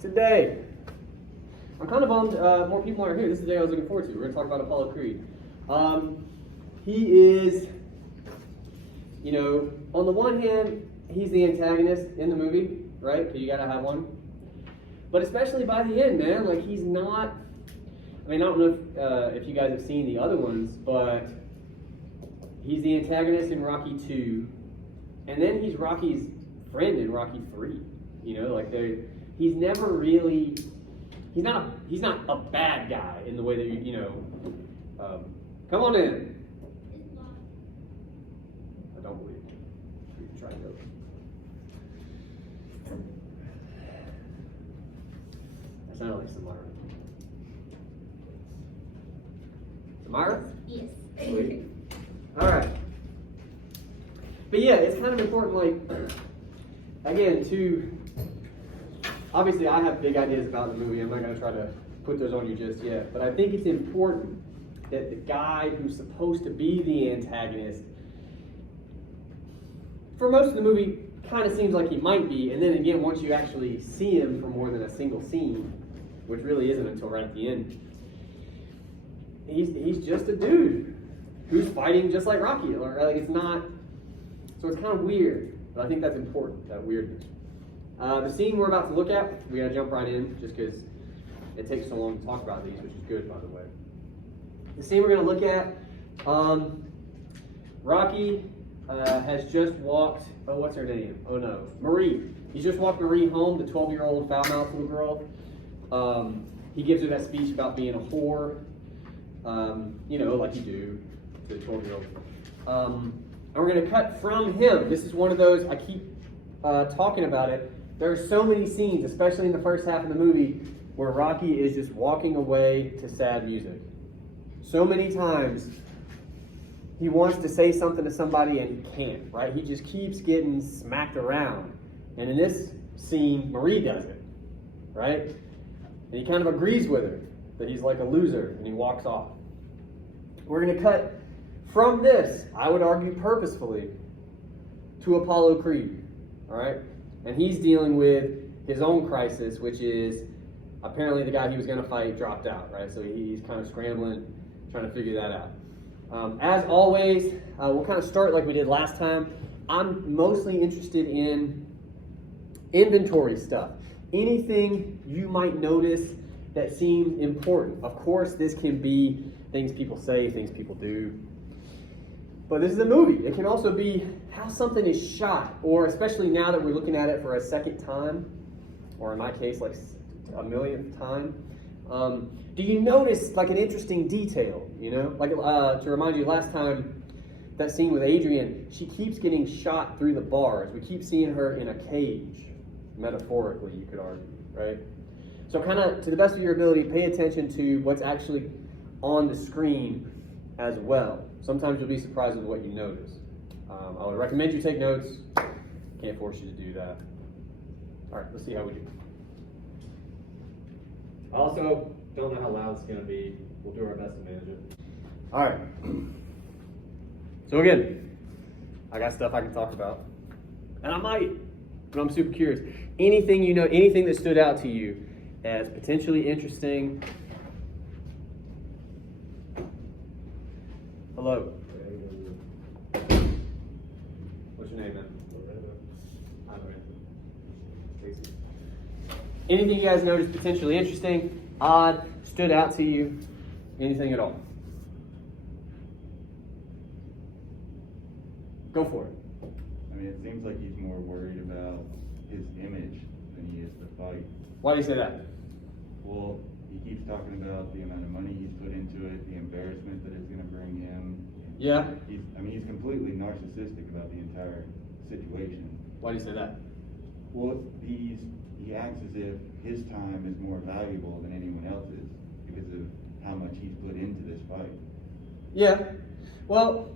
Today, I'm kind of bummed more people aren't here. This is the day I was looking forward to. We're going to talk about Apollo Creed. He is, you know, on the one hand, he's the antagonist in the movie, right? Because you got to have one. But especially by the end, man, like he's not. I mean, I don't know if you guys have seen the other ones, but he's the antagonist in Rocky 2, and then he's Rocky's friend in Rocky 3. You know, like he's never really. He's not a bad guy in the way that you know. Come on in. I don't believe it. We can try to go. That sounded like Samara. Samara? Yes. Sweet. All right. But yeah, it's kind of important, like, again, to, obviously I have big ideas about the movie. I'm not going to try to put those on you just yet. But I think it's important that the guy who's supposed to be the antagonist, for most of the movie, kind of seems like he might be. And then again, once you actually see him for more than a single scene, which really isn't until right at the end, he's just a dude who's fighting just like Rocky. Like it's not, so it's kind of weird, but I think that's important, that weirdness. The scene we're about to look at, we gotta jump right in just because it takes so long to talk about these, which is good, by the way. The scene we're gonna look at, Rocky has just walked, oh, what's her name? Oh no, Marie. He's just walked Marie home, the 12-year-old foul-mouthed little girl. He gives her that speech about being a whore. You know, like you do to the 12-year-old. And we're going to cut from him. This is one of those, I keep talking about it. There are so many scenes, especially in the first half of the movie, where Rocky is just walking away to sad music. So many times, he wants to say something to somebody and he can't, right? He just keeps getting smacked around. And in this scene, Marie does it, right? And he kind of agrees with her that he's like a loser, and he walks off. We're going to cut from this, I would argue purposefully, to Apollo Creed, all right? And he's dealing with his own crisis, which is apparently the guy he was going to fight dropped out, right? So he's kind of scrambling, trying to figure that out. As always, we'll kind of start like we did last time. I'm mostly interested in inventory stuff. Anything you might notice that seems important. Of course, this can be things people say, things people do. But this is a movie. It can also be how something is shot, or especially now that we're looking at it for a second time, or in my case, like a millionth time. Do you notice like an interesting detail, you know? Like to remind you, last time, that scene with Adrian, she keeps getting shot through the bars. We keep seeing her in a cage, metaphorically, you could argue, right? So kind of, to the best of your ability, pay attention to what's actually on the screen as well. Sometimes you'll be surprised with what you notice. I would recommend you take notes. Can't force you to do that. All right, let's see how we do. I also don't know how loud it's going to be. We'll do our best to manage it. All right. So again, I got stuff I can talk about. And I might, but I'm super curious. Anything you know, anything that stood out to you as potentially interesting. Hello. What's your name, man? I'm Casey. Anything you guys noticed potentially interesting, odd, stood out to you? Anything at all? Go for it. I mean, it seems like he's more worried about his image than he is the fight. Why do you say that? Well, he keeps talking about the amount of money he's put into it, the embarrassment that it's going to bring him. Yeah. He's completely narcissistic about the entire situation. Why do you say that? Well, he acts as if his time is more valuable than anyone else's because of how much he's put into this fight. Yeah. Well,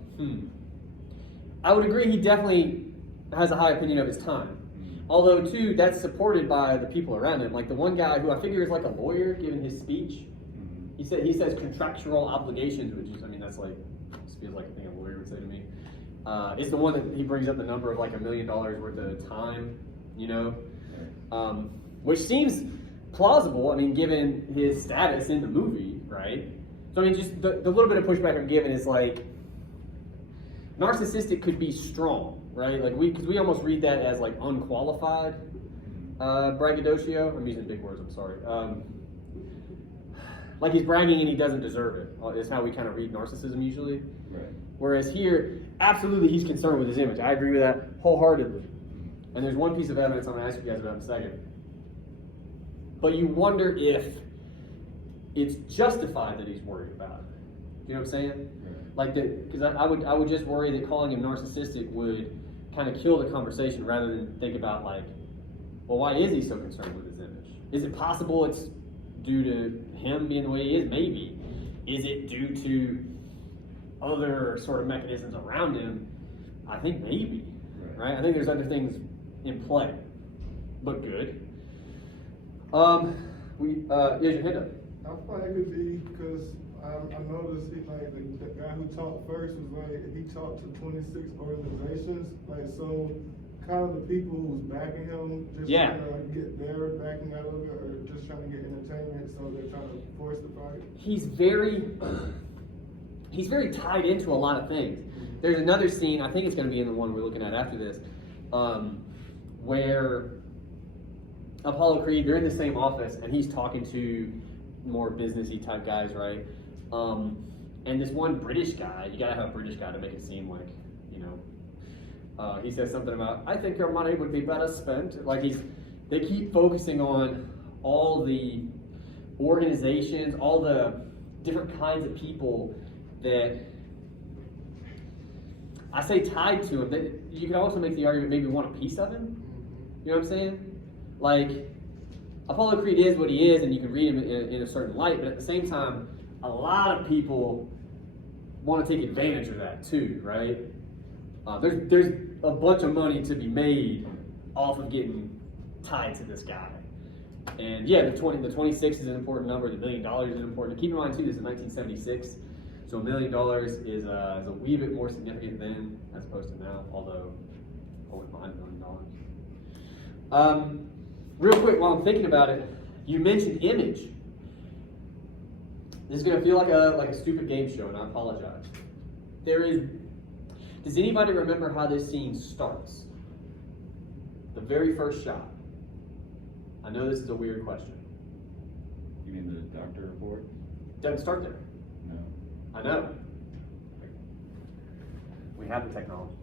I would agree he definitely has a high opinion of his time. Although, too, that's supported by the people around him. Like the one guy who I figure is like a lawyer giving his speech. He says contractual obligations, which is, I mean, that's like, this feels like a thing a lawyer would say to me. It's the one that he brings up the number of like $1 million worth of time, you know, which seems plausible, I mean, given his status in the movie, right? So I mean, just the little bit of pushback I'm giving is like, narcissistic could be strong, right? Like because we almost read that as like unqualified braggadocio. I'm using big words, I'm sorry. Like he's bragging and he doesn't deserve it, is how we kind of read narcissism usually. Right. Whereas here, absolutely he's concerned with his image. I agree with that wholeheartedly. And there's one piece of evidence I'm going to ask you guys about in a second. But you wonder if it's justified that he's worried about it. You know what I'm saying? Right. Like that, because I would just worry that calling him narcissistic would kind of kill the conversation rather than think about like, well, why is he so concerned with his image? Is it possible it's due to him being the way he is? Maybe. Is it due to other sort of mechanisms around him? I think maybe. Right? I think there's other things in play, but good. Here's your hand up. I thought it could be because I noticed he, like the guy who talked first was like he talked to 26 organizations, like so kind of the people who's backing him just trying to get their backing out of it or just trying to get entertainment, so they're trying to force the fight. He's very tied into a lot of things. There's another scene, I think it's going to be in the one we're looking at after this, where Apollo Creed, they're in the same office, and he's talking to more businessy type guys, right? And this one British guy, you gotta have a British guy to make it seem like, you know, he says something about, I think your money would be better spent. Like they keep focusing on all the organizations, all the different kinds of people that I say tied to him. That you could also make the argument maybe want a piece of him. You know what I'm saying? Like, Apollo Creed is what he is, and you can read him in a certain light, but at the same time, a lot of people want to take advantage of that too, right? There's a bunch of money to be made off of getting tied to this guy. And yeah, the 26 is an important number, the $1 million is important. Keep in mind too, this is 1976, so $1 million is a wee bit more significant then as opposed to now, although I wouldn't mind $1 million. Real quick, while I'm thinking about it, you mentioned image. This is going to feel like a stupid game show, and I apologize. Does anybody remember how this scene starts? The very first shot. I know this is a weird question. You mean the doctor report? Doesn't start there. No. I know. We have the technology.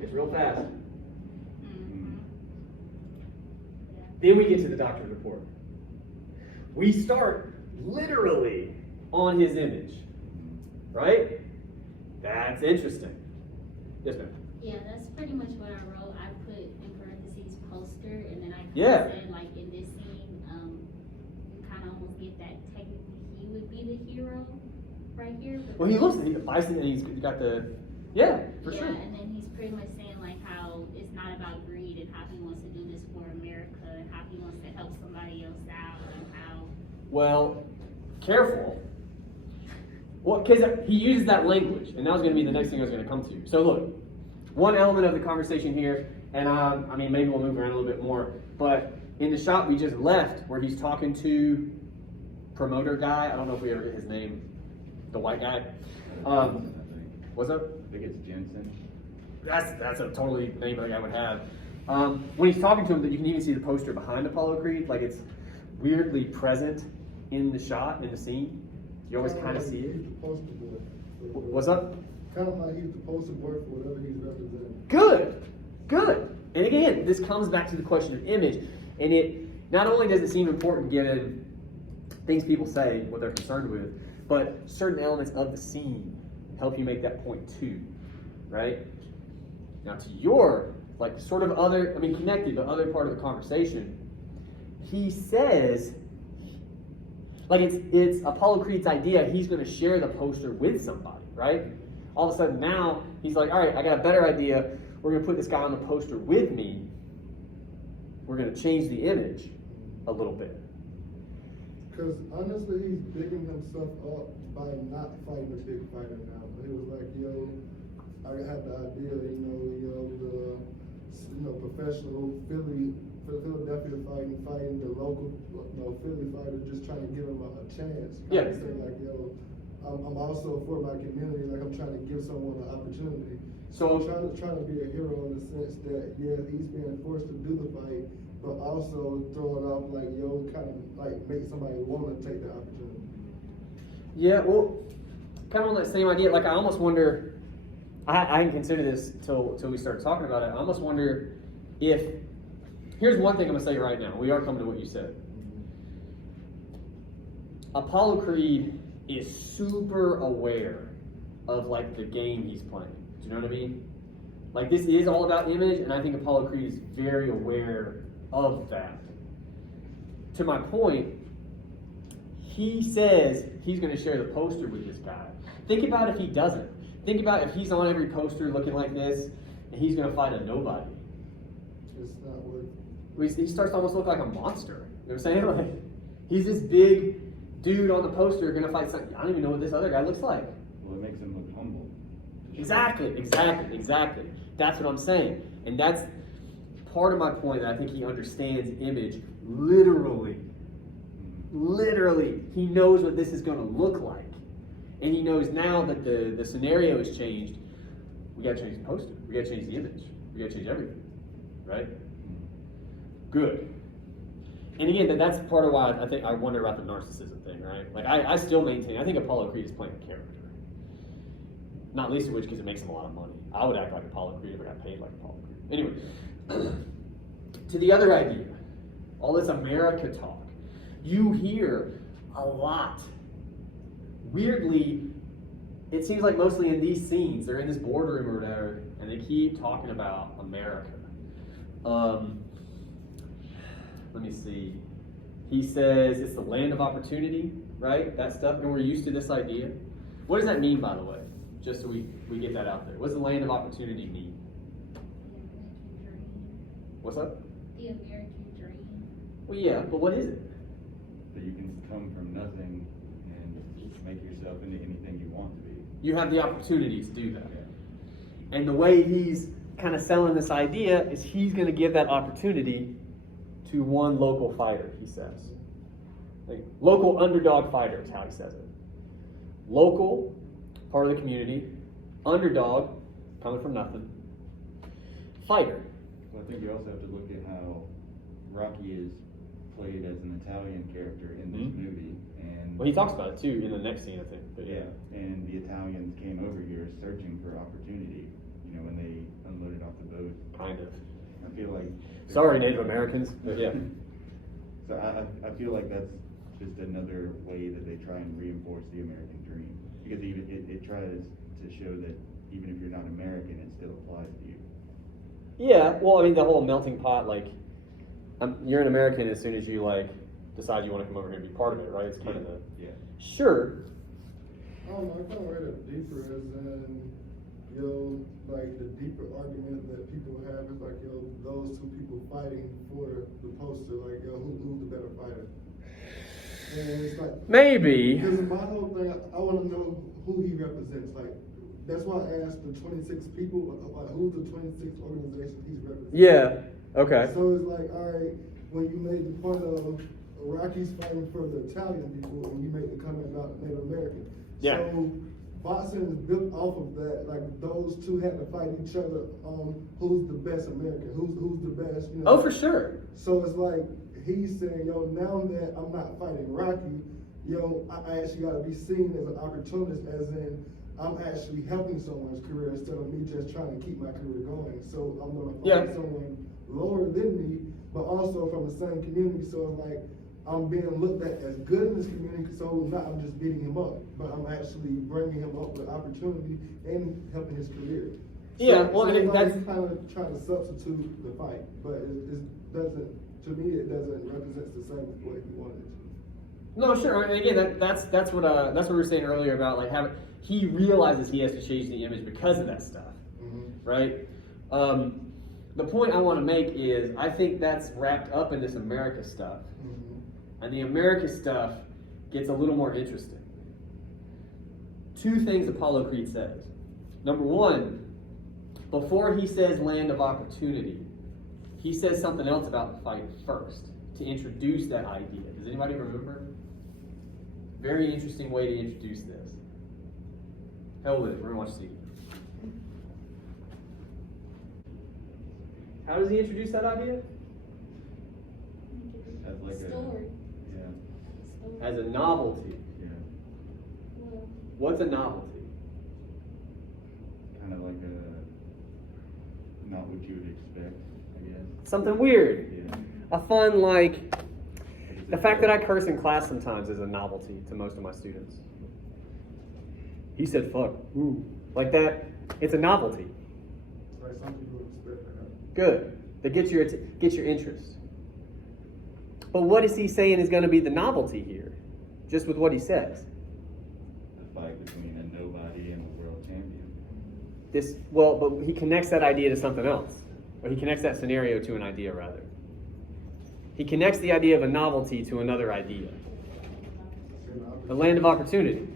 It's real fast. Then we get to the doctor's report. We start literally on his image, right? That's interesting. Yes, ma'am. Yeah, that's pretty much what I wrote. I put in parentheses poster, and then I said like in this scene, you kind of almost get that technically he would be the hero right here. Well, he looks like the bison, and he's got the for sure. And then he's pretty much saying like how it's not about greed and how he wants to do this for America and how he wants to help somebody else out and how. Well, careful. Well, because he uses that language, and that was going to be the next thing I was going to come to. So look, one element of the conversation here, and I mean maybe we'll move around a little bit more, but in the shot we just left where he's talking to promoter guy, I don't know if we ever get his name, the white guy. What's up? I think it's Jensen. That's a totally name that I would have. When he's talking to him, you can even see the poster behind Apollo Creed, like it's weirdly present in the shot, in the scene. You always kind of see it. He's the poster boy. What's up? Kind of like he's the poster boy for whatever he's representing. Good. And again, this comes back to the question of image. And it not only does it seem important given things people say, what they're concerned with, but certain elements of the scene help you make that point too, right? Now to your, like sort of other, I mean connected to other part of the conversation, he says, like it's Apollo Creed's idea, he's going to share the poster with somebody, right? All of a sudden now, he's like, all right, I got a better idea. We're going to put this guy on the poster with me. We're going to change the image a little bit. Because honestly, he's bigging himself up by not fighting a big fighter now. He was like, yo, I had the idea, the professional Philadelphia fighting the local, Philly fighter, just trying to give him a chance. Yeah. Say like, I'm also for my community, like I'm trying to give someone an opportunity. So I'm trying to be a hero in the sense that, yeah, he's being forced to do the fight, but also throw it off like, kind of like make somebody want to take the opportunity. yeah, well, kind of on that same idea. Like I almost wonder. I didn't consider this till we started talking about it. I almost wonder if. Here's one thing I'm gonna say right now. We are coming to what you said. Apollo Creed is super aware of like the game he's playing. Do you know what I mean? Like this is all about image, and I think Apollo Creed is very aware of that. To my point, he says he's going to share the poster with this guy. Think about if he doesn't. Think about if he's on every poster looking like this, and he's going to fight a nobody. It's not worth. He starts to almost look like a monster. You know what I'm saying? Like he's this big dude on the poster going to fight something. I don't even know what this other guy looks like. Well, it makes him look humble. Exactly. That's what I'm saying. And that's part of my point, that I think he understands image literally. Literally. He knows what this is going to look like. And he knows now that the scenario has changed. We got to change the poster. We got to change the image. We got to change everything. Right? Good. And again, that's part of why I wonder about the narcissism thing, right? Like I still maintain, I think Apollo Creed is playing a character. Not least of which because it makes him a lot of money. I would act like Apollo Creed if I got paid like Apollo Creed. Anyway, to the other idea, all this America talk, you hear a lot. Weirdly, it seems like mostly in these scenes, they're in this boardroom or whatever, and they keep talking about America. Let me see. He says it's the land of opportunity, right? That stuff, and we're used to this idea. What does that mean, by the way? Just so we get that out there. What does the land of opportunity mean? The American dream. What's up? The American dream. Well, yeah, but what is it? That you can come from nothing and make yourself into anything you want to be. You have the opportunity to do that. And the way he's kind of selling this idea is he's going to give that opportunity to one local fighter, he says. Like, local underdog fighter is how he says it. Local, part of the community. Underdog, coming from nothing. Fighter. Well, I think you also have to look at how Rocky is played as an Italian character in this movie. And Well, he talks about it too in the next scene, I think. But yeah, and the Italians came over here searching for opportunity, when they unloaded off the boat. Kind of. I feel like... Sorry, Native Americans, but yeah. So I feel like that's just another way that they try and reinforce the American dream. Because even it tries to show that even if you're not American, it still applies to you. Yeah, well, I mean, the whole melting pot, like, you're an American as soon as you, like, decide you want to come over here and be part of it, right? It's kind of the... Yeah. Sure. I don't know, I kind of read it deeper as in, like the deeper argument that people have is like, those two people fighting for the poster, like, who's the better fighter? And it's like... Maybe. Because my whole thing, I want to know who he represents. Like, that's why I asked the 26 people, like, who's the 26 organizations he's representing? Yeah, okay. So it's like, all right, when you made the point of Rocky's fighting for the Italian people, and you made the comment about Native American. Yeah. So boxing is built off of that. Like those two had to fight each other on who's the best American, who's the best. Oh, for sure. So it's like he's saying, now that I'm not fighting Rocky, I actually got to be seen as an opportunist, as in I'm actually helping someone's career instead of me just trying to keep my career going. So I'm gonna fight someone lower than me, but also from the same community. So it's like I'm being looked at as good in this community, so not I'm just beating him up, but I'm actually bringing him up with opportunity and helping his career. Yeah, so, well, so and that's kind of trying to substitute the fight, but it doesn't. To me, it doesn't represent the same way he wanted it to. no, sure. And again, that's what we were saying earlier about like having. He realizes he has to change the image because of that stuff, right? The point I want to make is I think that's wrapped up in this America stuff. And the America stuff gets a little more interesting. Two things Apollo Creed says. Number one, before he says land of opportunity, he says something else about the fight first to introduce that idea. Does anybody remember? Very interesting way to introduce this. Hell with it. We're going to watch the. How does he introduce that idea? As like Story. yeah, As a novelty. yeah, Well, What's a novelty? kind of like not what you would expect, I guess. Something weird. Yeah. A fun, like, It's the a- fact that I curse in class sometimes is a novelty to most of my students. He said fuck. Ooh. Like that, it's a novelty. Like some people expect that. Good. That gets your interest. But what is he saying is going to be the novelty here? Just with what he says. The fight between a nobody and a world champion. But he connects that idea to something else. Or he connects that scenario to an idea, rather. He connects the idea of a novelty to another idea. The land of opportunity.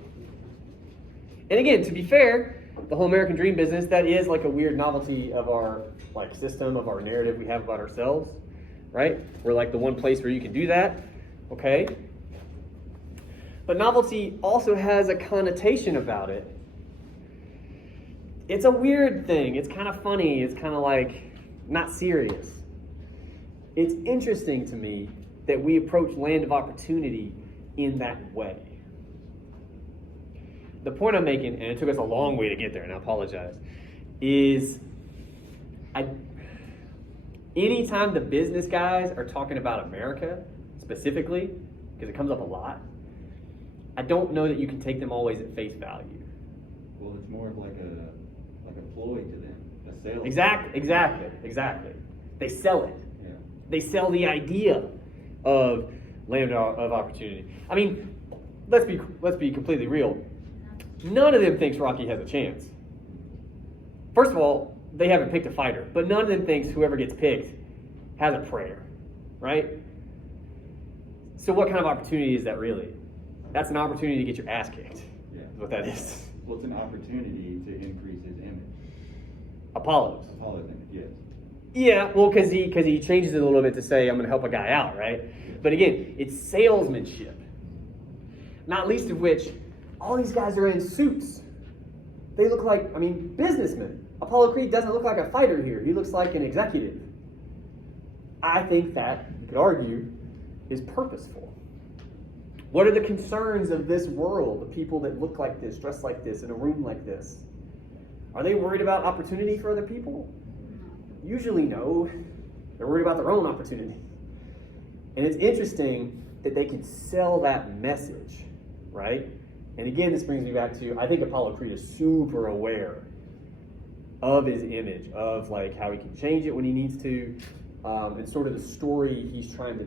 And again, to be fair, the whole American dream business, that is like a weird novelty of our like system, of our narrative we have about ourselves, right? We're like the one place where you can do that, okay? But novelty also has a connotation about it. It's a weird thing. It's kind of funny. It's kind of like not serious. It's interesting to me that we approach land of opportunity in that way. The point I'm making, and it took us a long way to get there, and I apologize, is anytime the business guys are talking about America specifically, because it comes up a lot, I don't know that you can take them always at face value. Well, it's more of like a ploy to them, a sales. Exactly. They sell it. Yeah. They sell the idea of land of opportunity. I mean, let's be completely real. None of them thinks Rocky has a chance. First of all, they haven't picked a fighter, but none of them thinks whoever gets picked has a prayer, right? So what kind of opportunity is that really? That's an opportunity to get your ass kicked. Yeah. Is what that is. Well, it's an opportunity to increase his image. Apollo's. Apollo's image, yes. Yeah, well, because he changes it a little bit to say, I'm going to help a guy out, right? But again, it's salesmanship. Not least of which, all these guys are in suits. They look like, businessmen. Apollo Creed doesn't look like a fighter here. He looks like an executive. I think that, you could argue, is purposeful. What are the concerns of this world, the people that look like this, dress like this, in a room like this? Are they worried about opportunity for other people? Usually no. They're worried about their own opportunity. And it's interesting that they can sell that message, right? And again, this brings me back to, I think Apollo Creed is super aware of his image, of like how he can change it when he needs to, and sort of the story he's trying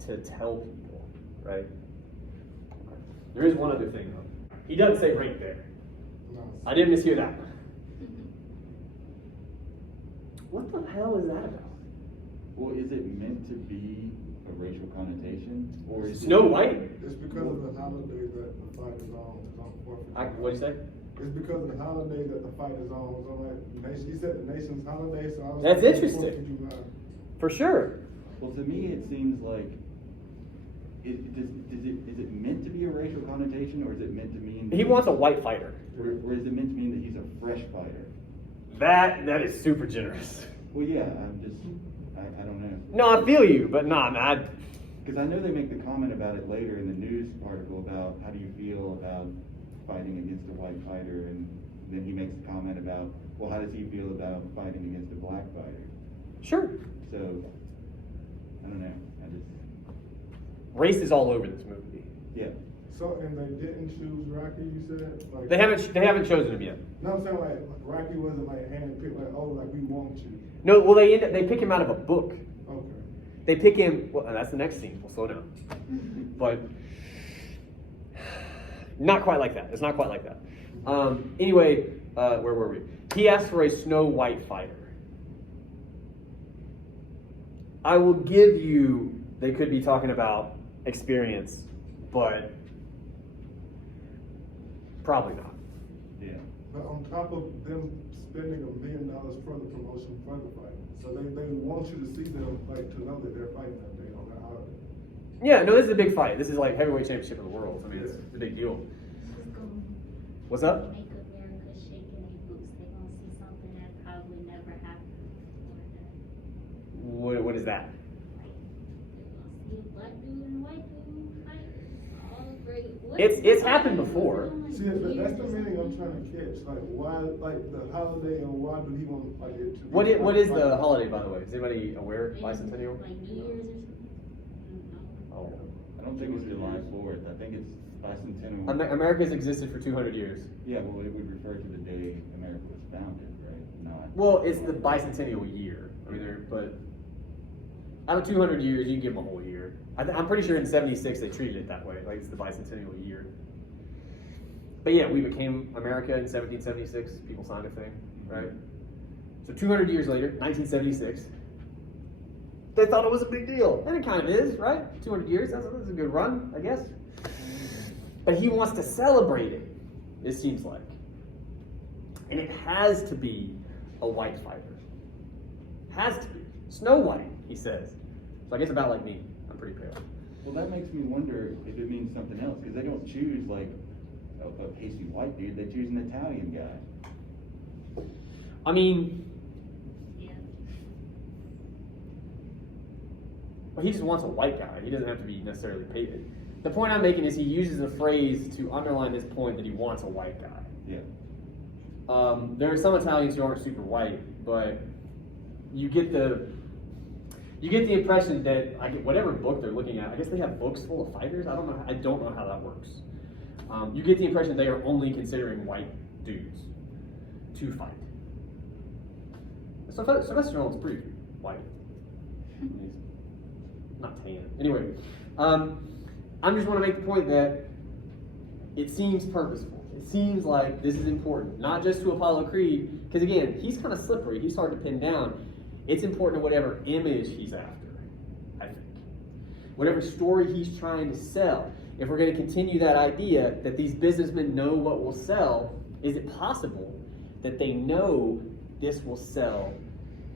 to tell people, right? There is one other thing though. He doesn't say rank there. No. I didn't mishear that. What the hell is that about? Well, is it meant to be a racial connotation, or is Snow it, White? It's because of the holiday that the fight is on. It's on 4th of July. What'd you say? It's because of the holiday that the fight is on. It's on like nation. He said the nation's holiday, so I was. That's thinking interesting. 4th of July. For sure. Well, to me, it seems like is it meant to be a racial connotation, or is it meant to mean He wants a white fighter. or is it meant to mean that he's a fresh fighter? That is super generous. Well, yeah, I don't know. No, I feel you, but nah, Because I know they make the comment about it later in the news article about how do you feel about fighting against a white fighter, and then he makes the comment about, well, how does he feel about fighting against a black fighter? Sure. So, I don't know. Race is all over this movie. Yeah. So, and they didn't choose Rocky, you said? Like, They haven't chosen him yet. No, I'm saying like Rocky wasn't like handpicked, like, oh, like we want you. No, well they pick him out of a book. Okay. They pick him. Well, that's the next scene. We'll slow down. But not quite like that. It's not quite like that. Anyway, where were we? He asked for a Snow White fighter. I will give you. They could be talking about experience, but probably not. Yeah. But on top of them spending $1 million for the promotion for the fight. So they want you to see them, like, to know that they're fighting that day on that holiday. Yeah, no, this is a big fight. This is like heavyweight championship of the world. I mean, it's a big deal. What's up? Make America shake in their boots. They're gonna see something that probably never happened before. What is that? Like, they're gonna see a black dude and a white dude fight. All great. It's happened before. See, that's the meaning I'm trying to catch. Like, why, like, the holiday, and why do he want, like, it to be... What is the holiday, by the way? Is anybody aware? Bicentennial? Like New Year's or something. Oh. I don't think it's July 4th. I think it's bicentennial. America's existed for 200 years. Yeah, well, it would refer to the day America was founded, right? Not. Well, it's the bicentennial year. I mean, but out of 200 years, you can give them a whole year. I'm pretty sure in '76 they treated it that way, like it's the bicentennial year. But yeah, we became America in 1776. People signed a thing, right? So 200 years later, 1976, they thought it was a big deal, and it kind of is, right? 200 years, that's a good run, I guess. But he wants to celebrate it seems like. And it has to be a white fighter. Has to be. Snow White, he says. So I guess about like me. I'm pretty pale. Well, that makes me wonder if it means something else, because they don't choose like a pasty white dude. They choose an Italian guy. I mean, Yeah. well, he just wants a white guy. He doesn't have to be necessarily painted. The point I'm making is he uses a phrase to underline this point that he wants a white guy. Yeah. There are some Italians who aren't super white, but you get the impression that whatever book they're looking at, I guess they have books full of fighters. I don't know how that works. You get the impression they are only considering white dudes to fight. Sylvester Stallone's pretty white. He's not tan. Anyway, I just want to make the point that it seems purposeful. It seems like this is important, not just to Apollo Creed, because again, he's kind of slippery. He's hard to pin down. It's important to whatever image he's after, I think. Whatever story he's trying to sell. If we're going to continue that idea that these businessmen know what will sell, is it possible that they know this will sell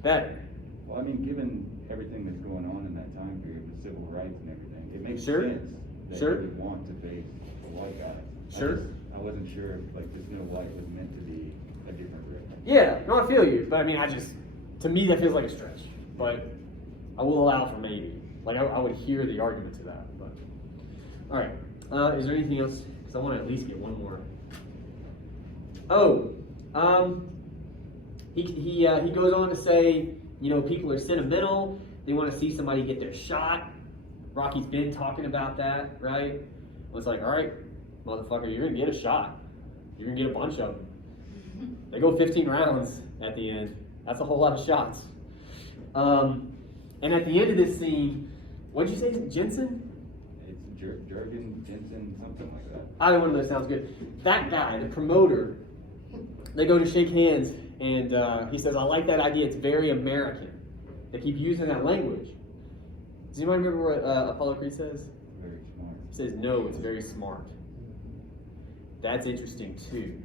better? Well, I mean, given everything that's going on in that time period with civil rights and everything, it makes Sure. sense that Sure. they would want to face a white guy. Sure. I wasn't sure if like the Snow White was meant to be a different reference. Yeah, no, I feel you, but I mean, to me, that feels like a stretch. But I will allow for maybe. Like, I would hear the argument to that. But all right, is there anything else? Because I want to at least get one more. Oh, he goes on to say, you know, people are sentimental. They want to see somebody get their shot. Rocky's been talking about that, right? Well, it's like, all right, motherfucker, you're gonna get a shot. You're gonna get a bunch of them. They go 15 rounds at the end. That's a whole lot of shots. And at the end of this scene, what'd you say, Jensen? It's Jurgen, Jensen, something like that. Either one of those sounds good. That guy, the promoter, they go to shake hands, and he says, I like that idea. It's very American. They keep using that language. Does anybody remember what Apollo Creed says? Very smart. He says, no, it's very smart. That's interesting, too.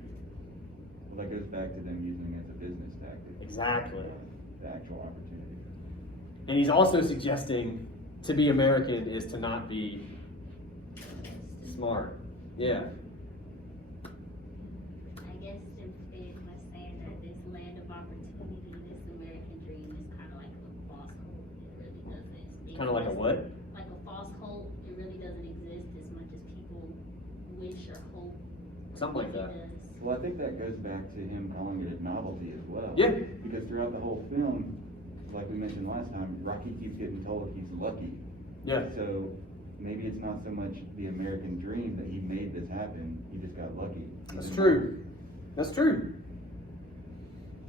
Well, that goes back to them using it as a business tactic. Exactly. The actual opportunity. And he's also suggesting to be American is to not be smart. Yeah. I guess if they must say that this land of opportunity, this American dream is kind of like a false hope. It really doesn't. Kind of like a what? Like a false hope. It really doesn't exist as much as people wish or hope. Something like that. It does. Well, I think that goes back to him calling it novelty as well. Yeah. Because throughout the whole film, like we mentioned last time, Rocky keeps getting told he's lucky. Yeah. So maybe it's not so much the American dream that he made this happen, he just got lucky. That's true. That's true.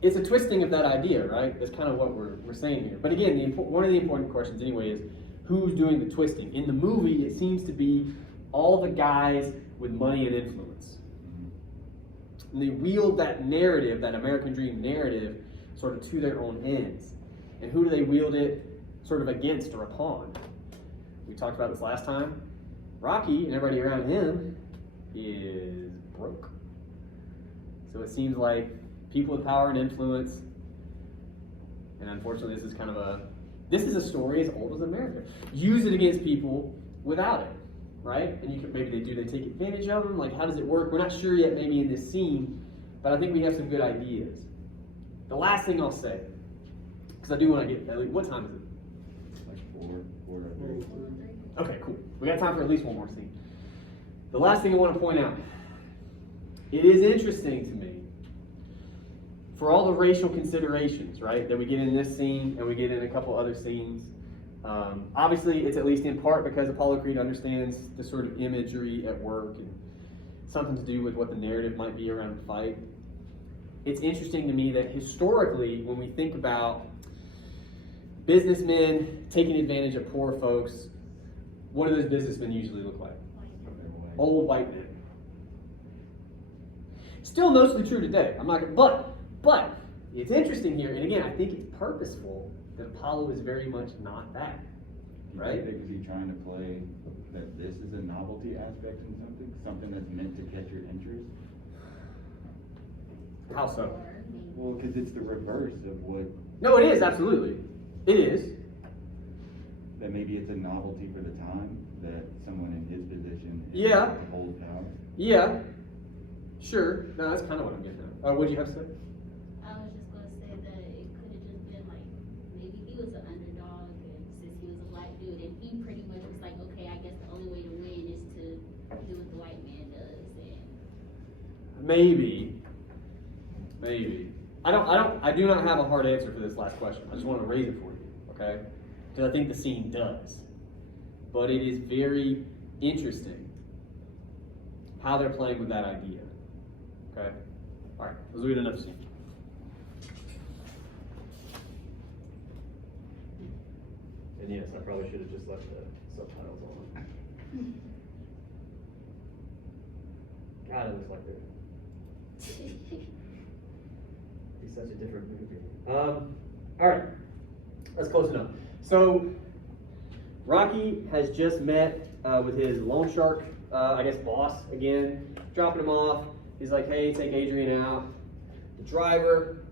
It's a twisting of that idea, right? That's kind of what we're saying here. But again, one of the important questions anyway is who's doing the twisting? In the movie, it seems to be all the guys with money and influence. And they wield that narrative, that American dream narrative, sort of to their own ends. And who do they wield it sort of against or upon? We talked about this last time. Rocky and everybody around him is broke. So it seems like people with power and influence And unfortunately, this is a story as old as America. Use it against people without it, right? And maybe they take advantage of them. Like, how does it work? We're not sure yet, maybe in this scene, but I think we have some good ideas. The last thing I'll say, because I do want to get, what time is it? Like 4:30. Okay, cool. We got time for at least one more scene. The last thing I want to point out, it is interesting to me, for all the racial considerations, right, that we get in this scene and we get in a couple other scenes. Obviously, it's at least in part because Apollo Creed understands the sort of imagery at work and something to do with what the narrative might be around the fight. It's interesting to me that historically, when we think about businessmen taking advantage of poor folks, what do those businessmen usually look like? Old white men. Still mostly true today. But it's interesting here, and again, I think it's purposeful that Apollo is very much not that, right? Is he trying to play that this is a novelty aspect in something that's meant to catch your interest? How so? Well, because it's the reverse of what. No, it is, absolutely. It is. That maybe it's a novelty for the time that someone in his position is Yeah. able to hold power. Yeah. Sure. No, that's kind of what I'm getting at. What did you have to say? I was just gonna say that it could have just been like, maybe he was an underdog, and since he was a black dude, and he pretty much was like, okay, I guess the only way to win is to do what the white man does, and Maybe. I do not have a hard answer for this last question. I just want to raise it for you, okay? Because I think the scene does. But it is very interesting how they're playing with that idea. Okay? All right, let's look at another scene. And yes, I probably should have just left the subtitles on. God, it looks like they're. It's such a different movie. All right, that's close enough. So, Rocky has just met with his loan shark, boss again, dropping him off. He's like, hey, take Adrian out. The driver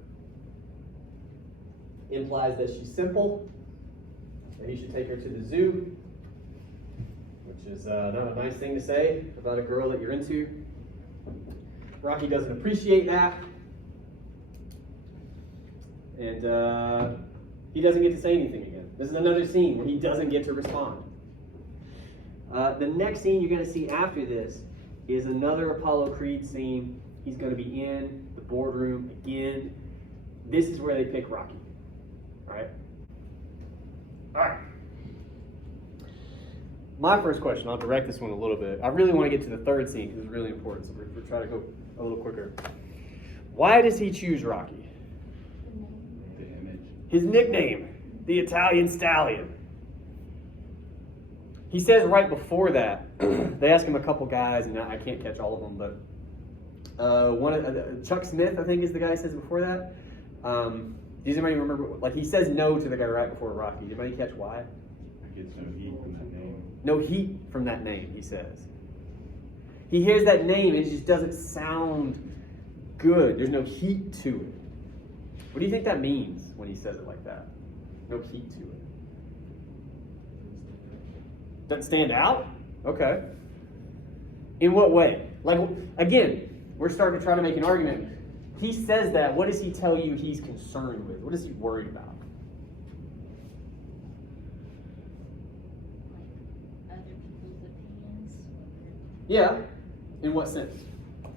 implies that she's simple, that he should take her to the zoo, which is not a nice thing to say about a girl that you're into. Rocky doesn't appreciate that. And he doesn't get to say anything again. This is another scene where he doesn't get to respond. The next scene you're going to see after this is another Apollo Creed scene. He's going to be in the boardroom again. This is where they pick Rocky. All right? All right. My first question, I'll direct this one a little bit. I really want to get to the third scene because it's really important, so we're trying to go a little quicker. Why does he choose Rocky? The image. His nickname, the Italian Stallion. He says right before that, they ask him a couple guys, and I can't catch all of them, but Chuck Smith, I think, is the guy who says before that. Does anybody remember? Like, he says no to the guy right before Rocky. Did anybody catch why? He gets no heat from that name. No heat from that name, he says. He hears that name, and it just doesn't sound good. There's no heat to it. What do you think that means when he says it like that? No heat to it. Doesn't stand out? Okay. In what way? Like, again, we're starting to try to make an argument. He says that. What does he tell you he's concerned with? What is he worried about? like other people's opinions. Yeah. In what sense? Like,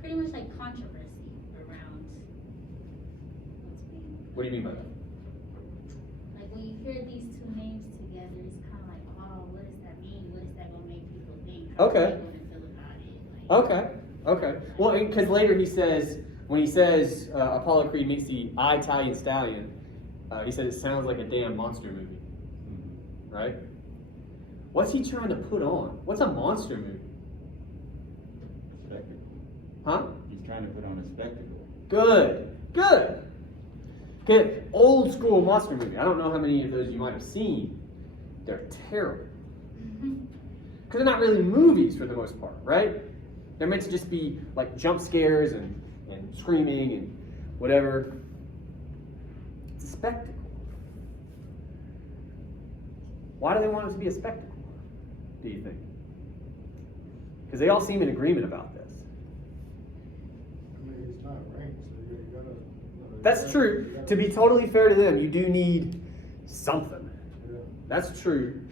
pretty much like controversy around what's being. What do you mean by that? Like when you hear these two names together, it's kind of like, oh, what does that mean? What is that gonna make people think? How Okay. are they gonna feel about it? Like, Okay. Well, because later he says, when he says Apollo Creed meets the Italian Stallion, he says it sounds like a damn monster movie. Right? What's he trying to put on? What's a monster movie? Spectacle. Huh? He's trying to put on a spectacle. Good. Okay, old school monster movie. I don't know how many of those you might have seen. They're terrible. Because they're not really movies for the most part, right? They're meant to just be like jump scares and screaming. And whatever. It's a spectacle. Why do they want it to be a spectacle, do you think? Because they all seem in agreement about this. I mean, he's not ranked, so you gotta. That's true. To be totally fair to them, you do need something. Yeah. That's true.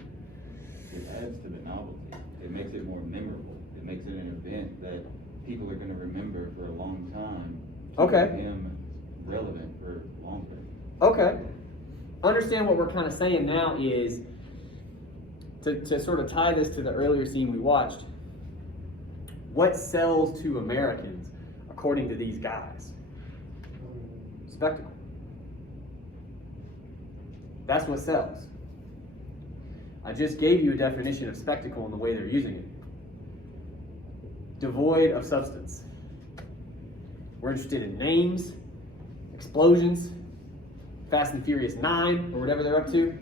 It adds to the novelty. It makes it more memorable. It makes it an event that people are going to remember for a long time. Okay. Keeping him relevant for longer. Okay. Understand what we're kind of saying now is, to sort of tie this to the earlier scene we watched, what sells to Americans according to these guys? Spectacle. That's what sells. I just gave you a definition of spectacle in the way they're using it. Devoid of substance. We're interested in names, explosions, Fast and Furious 9, or whatever they're up to.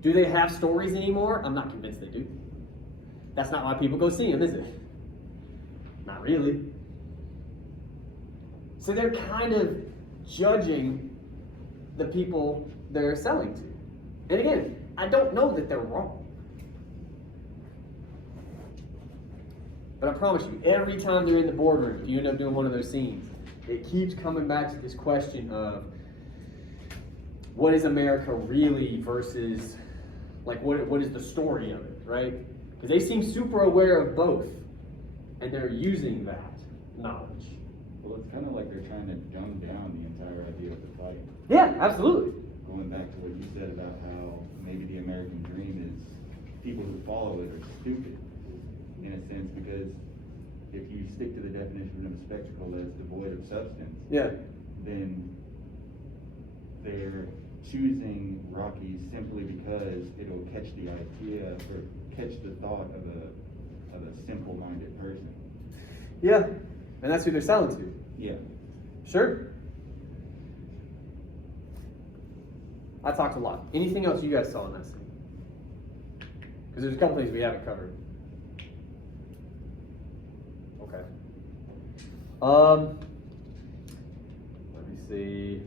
Do they have stories anymore? I'm not convinced they do. That's not why people go see them, is it? Not really. So they're kind of judging the people they're selling to. And again, I don't know that they're wrong. But I promise you, every time they're in the boardroom, if you end up doing one of those scenes, it keeps coming back to this question of what is America really versus, like, what is the story of it, right? Because they seem super aware of both, and they're using that knowledge. Well, it's kind of like they're trying to dumb down the entire idea of the fight. Yeah, absolutely. Going back to what you said about how maybe the American dream is people who follow it are stupid, in a sense, because if you stick to the definition of a spectacle as devoid of substance, Yeah. then they're choosing Rocky simply because it'll catch the idea or catch the thought of a simple-minded person. Yeah, and that's who they're selling to. Yeah. Sure. I talked a lot. Anything else you guys saw in that scene? Because there's a couple things we haven't covered. Okay. Let me see.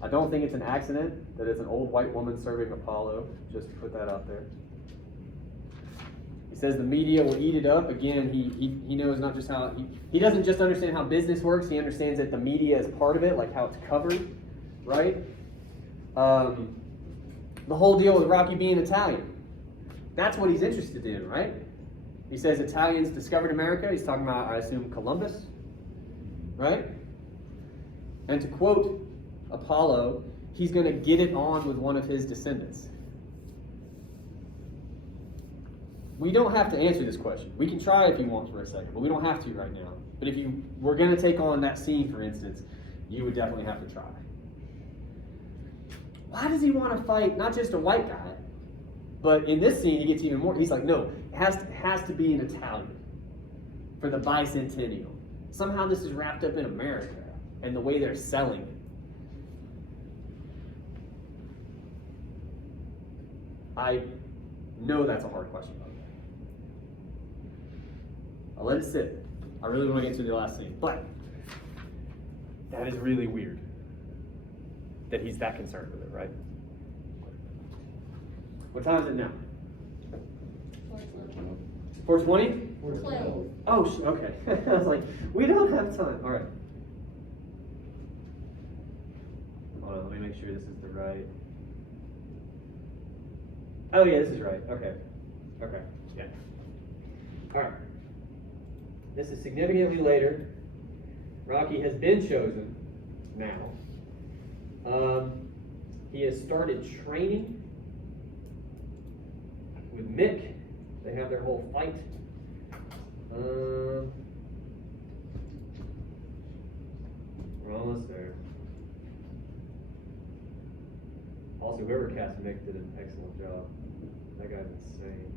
I don't think it's an accident that it's an old white woman serving Apollo, just to put that out there. He says the media will eat it up. Again, he knows not just how, he doesn't just understand how business works, he understands that the media is part of it, like how it's covered, right? The whole deal with Rocky being Italian. That's what he's interested in, right? He says Italians discovered America. He's talking about, I assume, Columbus, right? And to quote Apollo, he's going to get it on with one of his descendants. We don't have to answer this question. We can try if you want for a second, but we don't have to right now. But if you were going to take on that scene, for instance, you would definitely have to try. Why does he want to fight not just a white guy, but in this scene he gets even more. He's like, no, it has to be an Italian for the bicentennial. Somehow this is wrapped up in America and the way they're selling it. I know that's a hard question. I'll let it sit. I really want to get to the last scene, but that is really weird that he's that concerned with it, right? What time is it now? 4:20? 12. Oh, okay. I was like, we don't have time. All right. Hold on, let me make sure this is the right. Oh yeah, this is right. Okay. Okay. Yeah. All right. This is significantly later. Rocky has been chosen now. He has started training with Mick. They have their whole fight. We're almost there. Also, whoever cast Mick did an excellent job. That guy's insane.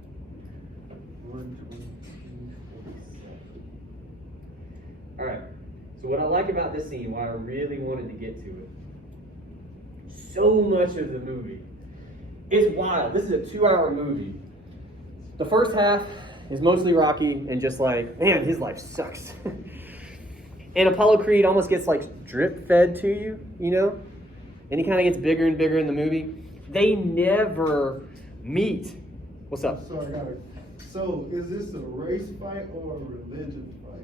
1:22:47. All right. So what I like about this scene, why I really wanted to get to it, so much of the movie is wild. This is a 2-hour movie. The first half is mostly Rocky and just like, man, his life sucks. And Apollo Creed almost gets like drip fed to you, you know? And he kind of gets bigger and bigger in the movie. They never meet. What's up? So I got it. So is this a race fight or a religion fight?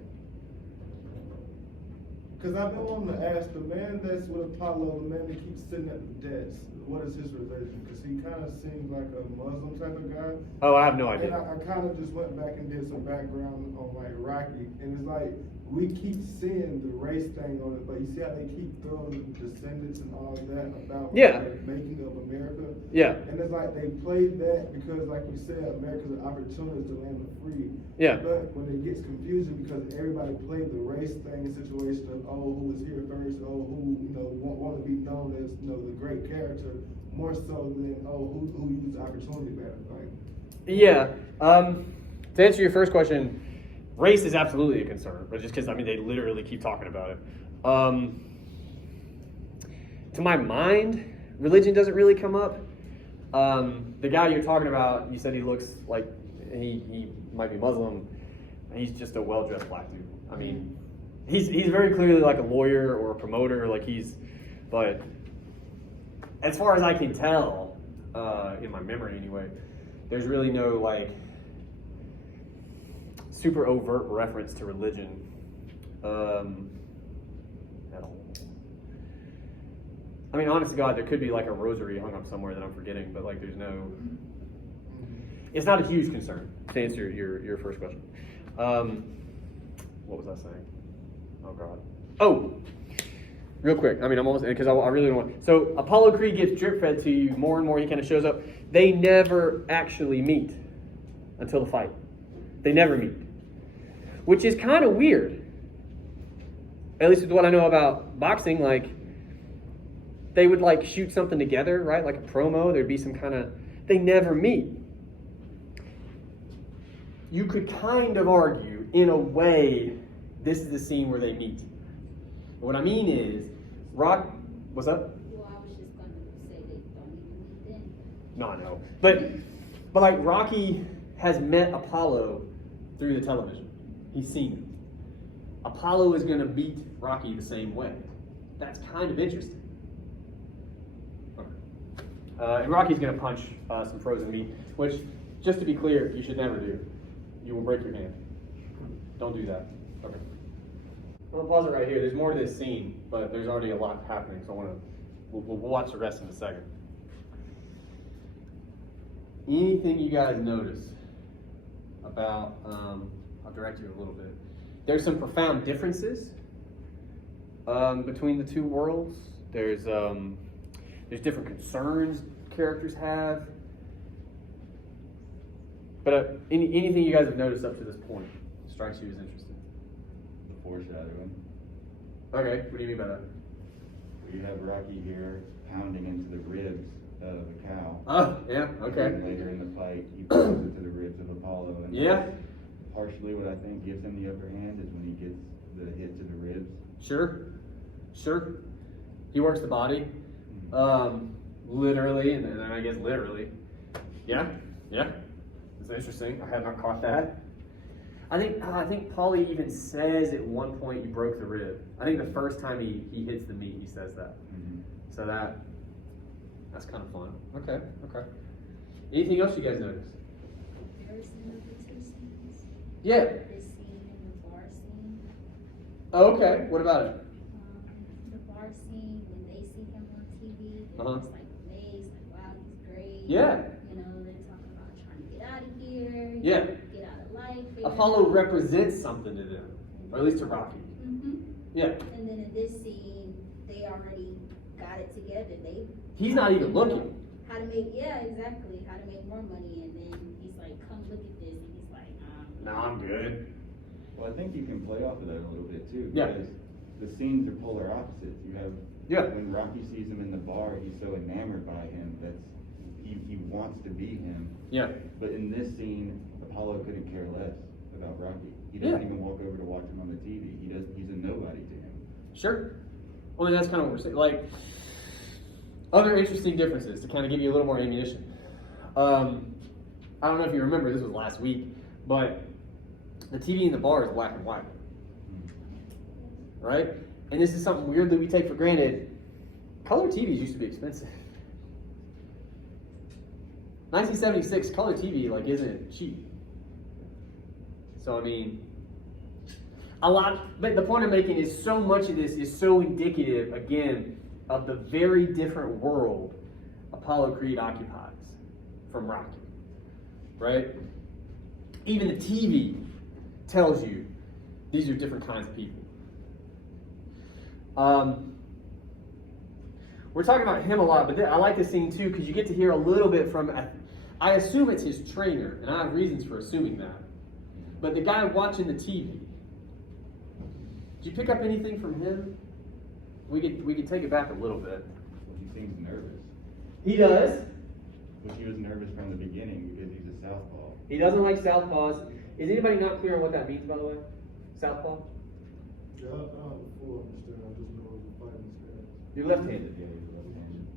Because I've been wanting to ask the man that's with Apollo, the man that keeps sitting at the desk, what is his religion? Because he kind of seems like a Muslim type of guy. Oh, I have no And idea. I kind of just went back and did some background on like Rocky, and it's like we keep seeing the race thing on it, but you see how they keep throwing the descendants and all of that about Yeah. the making of America. Yeah. And it's like they played that because, like you said, America's an opportunity to land the free. Yeah. But when it gets confusing because everybody played the race thing situation of who was here first, who want to be known as the great character, more so than who used the opportunity better. Like, Yeah. To answer your first question, race is absolutely a concern, but just because they literally keep talking about it. To my mind, religion doesn't really come up. The guy you're talking about, you said he looks like he might be Muslim. He's just a well-dressed black dude. I mean, he's very clearly like a lawyer or a promoter, but as far as I can tell, in my memory anyway, there's really no like super overt reference to religion at all. I mean, honest to God, there could be like a rosary hung up somewhere that I'm forgetting, but like there's no. It's not a huge concern to answer your first question. What was I saying? Oh God. Oh, real quick. I'm almost because I really don't want. So Apollo Creed gets drip fed to you more and more. He kind of shows up. They never actually meet until the fight. They never meet, which is kind of weird. At least with what I know about boxing, like they would like shoot something together, right? Like a promo. There'd be some kind of. They never meet. You could kind of argue, in a way, this is the scene where they meet. What I mean is, what's up? Well, I was just gonna say they don't even meet then. No, I know. But like Rocky has met Apollo through the television. He's seen him. Apollo is gonna beat Rocky the same way. That's kind of interesting. Okay. And Rocky's gonna punch some frozen meat, which, just to be clear, you should never do. You will break your hand. Don't do that. Okay. I'm gonna pause it right here. There's more to this scene, but there's already a lot happening, so we'll watch the rest in a second. Anything you guys notice about? I'll direct you a little bit. There's some profound differences between the two worlds. There's different concerns characters have. But anything you guys have noticed up to this point strikes you as interesting? The foreshadowing. Okay, what do you mean by that? You have Rocky here pounding into the ribs of a cow. Oh, yeah, okay. And later in the fight, he pounds into the ribs of Apollo. And Yeah. Partially what I think gives him the upper hand is when he gets the hit to the ribs. Sure. He works the body, literally, and then I guess literally. Yeah. It's interesting. I have not caught that. I think Paulie even says at one point you broke the rib. I think the first time he hits the meat, he says that. Mm-hmm. So that's kind of fun. Okay. Anything else you guys notice? Comparison of the two scenes. Yeah. This scene and the bar scene. Oh, okay. What about it? The bar scene, when they see him on TV, they're Uh-huh. just like amazed, like wow, he's great. Yeah. They're talking about trying to get out of here. Yeah. Get out of life. Apollo represents something to them, or at least to Rocky. Mm-hmm. Yeah. And then in this scene, they already got it together. He's not even looking. How to make more money, and then he's like, "Come look at this," and he's like, No, I'm good. Well, I think you can play off of that a little bit too. Yeah. Because the scenes are polar opposites. You have when Rocky sees him in the bar, he's so enamored by him that he wants to be him. Yeah. But in this scene, Apollo couldn't care less about Rocky. He doesn't even walk over to watch him on the TV. He's a nobody to him. Sure. Well, that's kind of what we're saying. Like, other interesting differences to kind of give you a little more ammunition. I don't know if you remember, this was last week, but the TV in the bar is black and white. right? And this is something weird that we take for granted. Color TVs used to be expensive. 1976, color TV like isn't cheap. So I mean, but the point I'm making is so much of this is so indicative, again, of the very different world Apollo Creed occupies from Rocky, right? Even the TV tells you these are different kinds of people. We're talking about him a lot, but I like this scene too because you get to hear a little bit from, I assume it's his trainer, and I have reasons for assuming that. But the guy watching the TV, did you pick up anything from him? We could take it back a little bit. Well, he seems nervous. He does. Which he was nervous from the beginning because he's a southpaw. He doesn't like southpaws. Is anybody not clear on what that means, by the way? Southpaw? Yeah, I don't fully understand. I just know it's a fighting stance. You're left-handed. Yeah, he's left-handed.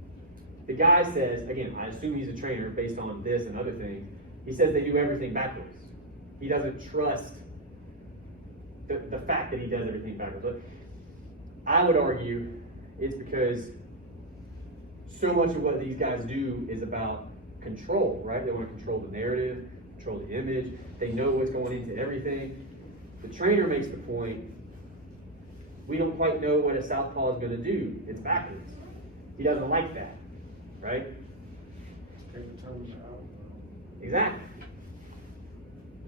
The guy says, again, I assume he's a trainer based on this and other things. He says they do everything backwards. He doesn't trust the fact that he does everything backwards. But I would argue it's because so much of what these guys do is about control, right? They want to control the narrative, control the image. They know what's going into everything. The trainer makes the point, we don't quite know what a southpaw is going to do. It's backwards. He doesn't like that, right? Take the time out. Exactly.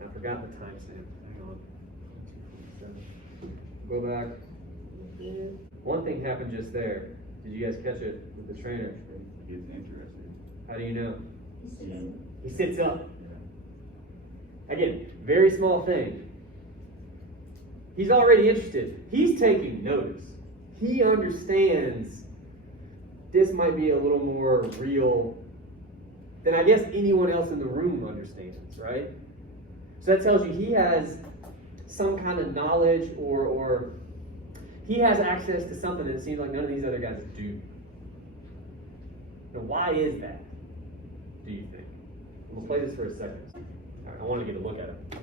I forgot the timestamp. Hang on. Go back. One thing happened just there. Did you guys catch it with the trainer? He's interested. How do you know? Yeah. He sits up. Yeah. Again, very small thing. He's already interested. He's taking notice. He understands this might be a little more real than I guess anyone else in the room understands, right? So that tells you he has some kind of knowledge or he has access to something that it seems like none of these other guys do. Now, why is that, do you think? We'll play this for a second. All right, I want to get a look at it.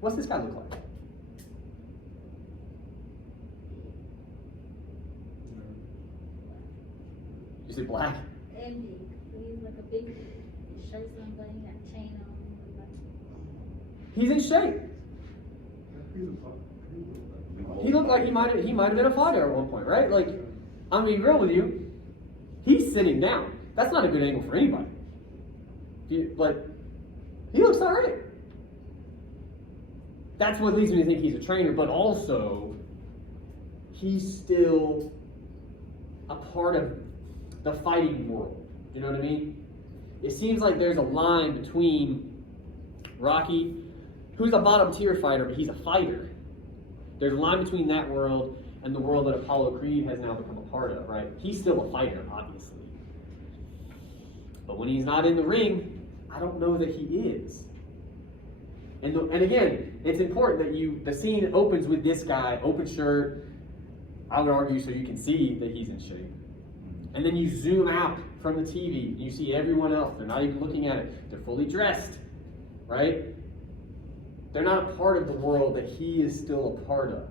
What's this guy look like? You say black? And big. He's like a big, his shirt's unbuttoned, got a chain on. Like, He's in shape. He's a fighter. He looked like he might have been a fighter at one point, right? Like, I'm being real with you. He's sitting down. That's not a good angle for anybody. But he looks all right. That's what leads me to think he's a trainer, but also he's still a part of the fighting world. You know what I mean? It seems like there's a line between Rocky, who's a bottom tier fighter, but he's a fighter. There's a line between that world and the world that Apollo Creed has now become a part of, right? He's still a fighter, obviously. But when he's not in the ring, I don't know that he is. And again, it's important that the scene opens with this guy, open shirt, I would argue so you can see that he's in shape. And then you zoom out from the TV, and you see everyone else. They're not even looking at it. They're fully dressed, right? They're not a part of the world that he is still a part of.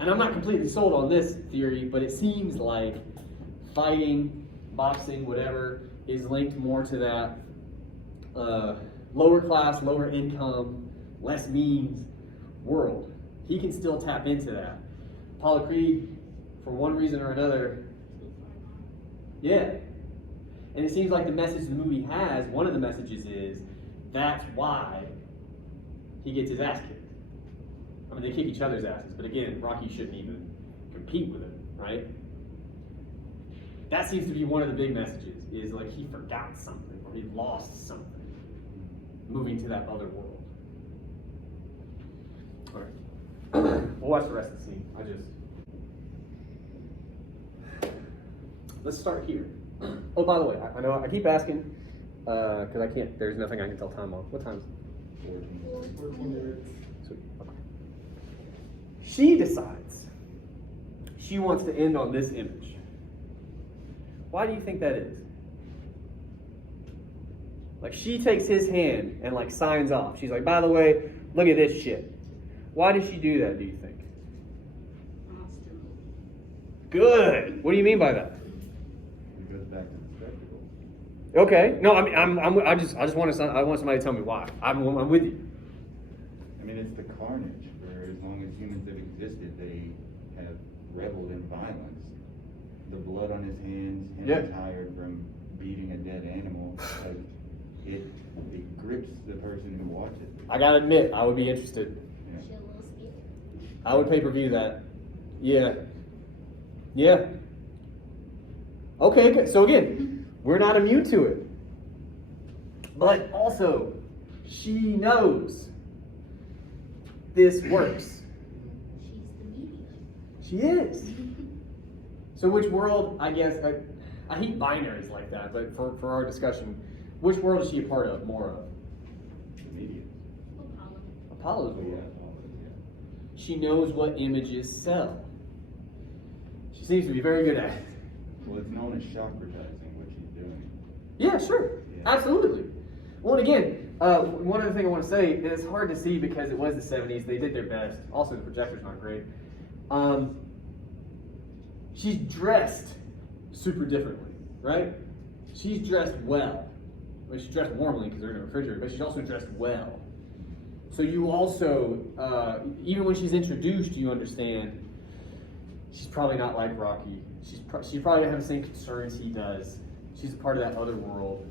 And I'm not completely sold on this theory, but it seems like fighting, boxing, whatever, is linked more to that lower class, lower income, less means world. He can still tap into that. Apollo Creed, for one reason or another, yeah. And it seems like the message the movie has, one of the messages is, that's why he gets his ass kicked. I mean, they kick each other's asses, but again, Rocky shouldn't even compete with him, right? That seems to be one of the big messages, is like he forgot something, or he lost something, moving to that other world. All right. We'll watch the rest of the scene. Let's start here. Oh, by the way, I know I keep asking, because I can't, there's nothing I can tell time on. What time is it? 4:28. Sweet. Okay. She decides she wants to end on this image. Why do you think that is? Like, she takes his hand and, like, signs off. She's like, by the way, look at this shit. Why did she do that, do you think? Good. What do you mean by that? It goes back to the spectacle. Okay. No, I mean, I just want somebody to tell me why. I'm with you. I mean, it's the carnage. For as long as humans have existed, they have reveled in violence. The blood on his hands, him tired from beating a dead animal, like, it grips the person who watches it. I gotta admit, I would be interested. Yeah. She a little scared. I would pay-per-view that. Yeah. Yeah. Okay, so again, we're not immune to it. But also, she knows this works. She's the media. She is. So which world, I guess, I hate binaries like that, but for our discussion, which world is she a part of, more of? The media. Apollo's Oh, yeah, world. yeah. She knows what images sell. She seems to be very good at it. Well, it's known as shockvertising, what she's doing. Yeah, sure. Yeah. Absolutely. Well, and again, one other thing I want to say, and it's hard to see because it was the 70s. They did their best. Also, the projector's not great. She's dressed super differently, right? She's dressed well. Well, she's dressed warmly because they're in a refrigerator, but she's also dressed well. So you also, even when she's introduced, you understand she's probably not like Rocky. She probably doesn't have the same concerns he does. She's a part of that other world.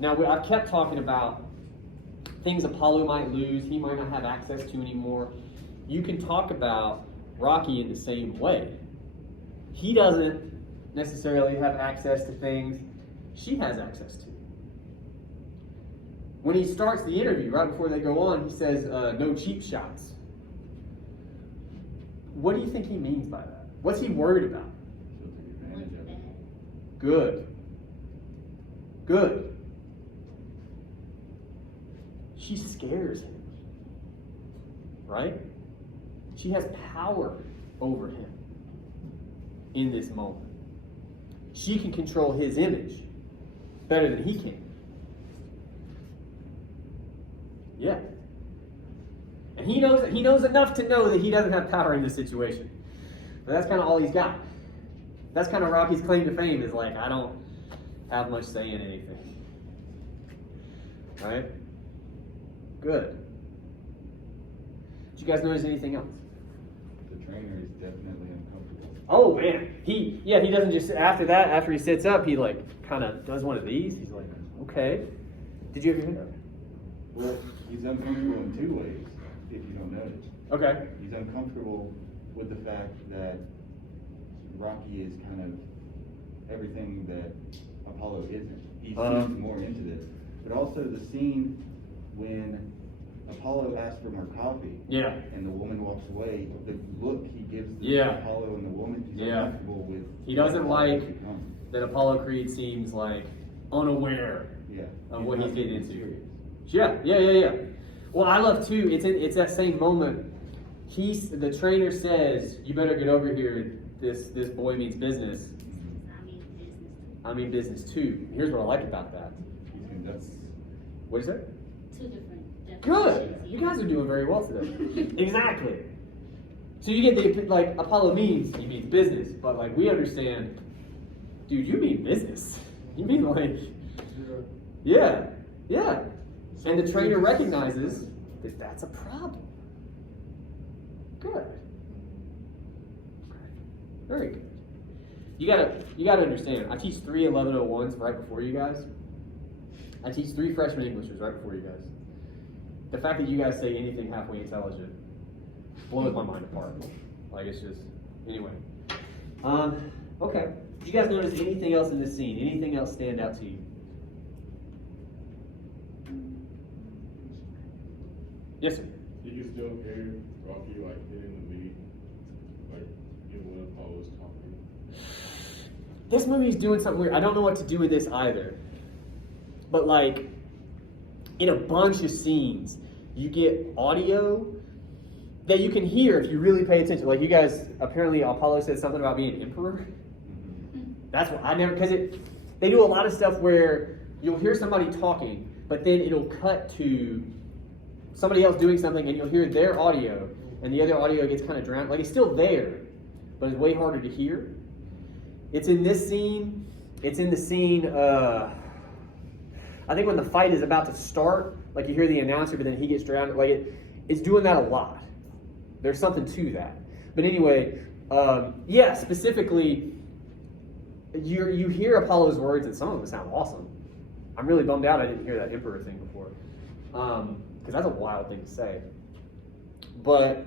Now, I've kept talking about things Apollo might lose, he might not have access to anymore. You can talk about Rocky in the same way. He doesn't necessarily have access to things she has access to. When he starts the interview, right before they go on, he says, no cheap shots. What do you think he means by that? What's he worried about? She'll take advantage of it. Good. Good. She scares him. Right? She has power over him in this moment. She can control his image better than he can. Yeah. And he knows enough to know that he doesn't have power in this situation. But that's kind of all he's got. That's kind of Rocky's claim to fame, is like, I don't have much say in anything. Right? Good. Did you guys notice anything else? The trainer is definitely uncomfortable. Oh man, he doesn't just, after he sits up, he like kind of does one of these. He's like, okay. Did you ever hear that? Well, he's uncomfortable in two ways, if you don't notice. Okay. He's uncomfortable with the fact that Rocky is kind of everything that Apollo isn't. He seems more into this. But also the scene when Apollo asks for more coffee, Yeah. and the woman walks away, the look he gives Apollo and the woman, he's uncomfortable with. He doesn't like become. that Apollo Creed seems like unaware of what he's getting into. Serious. Yeah. Well, I love too. It's that same moment. The trainer says, "You better get over here. This boy means business. I mean business too." Here's what I like about that. What is it? Two different Good. definitions. You guys are doing very well today. Exactly. So you get the like Apollo means he means business, but like we understand, dude, you mean business. You mean like yeah. And the trainer recognizes that that's a problem. Good. Very good. You gotta understand. I teach 3 1101s right before you guys. I teach 3 freshman Englishes right before you guys. The fact that you guys say anything halfway intelligent blows my mind apart. Like it's just anyway. Okay. Did you guys notice anything else in this scene? Anything else stand out to you? Yes, sir. You can still hear Rocky like hitting the lead, like even when Apollo's talking. This movie's doing something weird. I don't know what to do with this either. But like, in a bunch of scenes, you get audio that you can hear if you really pay attention. Like you guys, apparently Apollo said something about being emperor. That's what I never, because they do a lot of stuff where you'll hear somebody talking, but then it'll cut to somebody else doing something, and you'll hear their audio, and the other audio gets kind of drowned. Like, it's still there, but it's way harder to hear. It's in this scene. It's in the scene, I think when the fight is about to start, like you hear the announcer, but then he gets drowned. Like, it's doing that a lot. There's something to that. But anyway, yeah, specifically, you hear Apollo's words, and some of them sound awesome. I'm really bummed out I didn't hear that emperor thing before, because that's a wild thing to say. But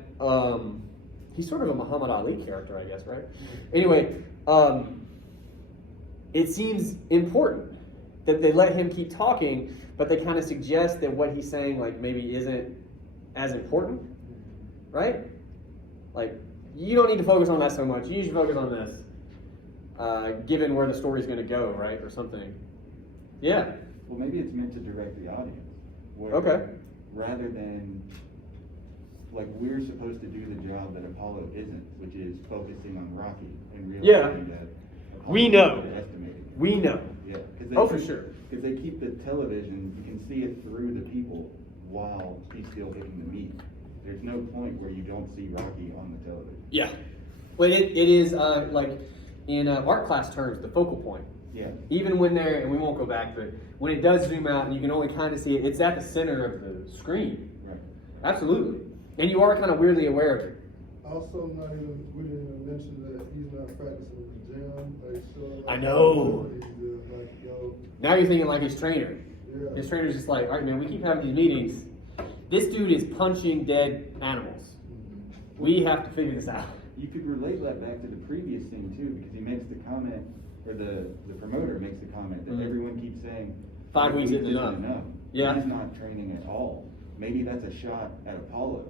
he's sort of a Muhammad Ali character, I guess, right? Anyway, it seems important that they let him keep talking, but they kind of suggest that what he's saying, like, maybe isn't as important, right? Like, you don't need to focus on that so much. You should focus on this, given where the story's going to go, right, or something. Yeah. Well, maybe it's meant to direct the audience. Where, Okay. Rather than, like, we're supposed to do the job that Apollo isn't, which is focusing on Rocky and realizing that Apollo We know. is underestimating him. We know. Yeah. Oh, for sure. Because they keep the television, you can see it through the people while he's still hitting the meat. There's no point where you don't see Rocky on the television. Yeah. Well, it is, like, in art class terms, the focal point. Yeah. Even when they're, and we won't go back, but when it does zoom out and you can only kind of see it, it's at the center of the screen. Right. Absolutely. And you are kind of weirdly aware of it. Also, we didn't even mention that he's not practicing in the gym. Like, so, I know. Like, yo, Now you're thinking like his trainer. yeah. His trainer's just like, all right, man, we keep having these meetings. This dude is punching dead animals. We have to figure this out. You could relate that back to the previous scene too, because he makes the comment, or the promoter makes the comment that Mhm. everyone keeps saying 5 weeks isn't enough. Yeah. He's not training at all. Maybe that's a shot at Apollo,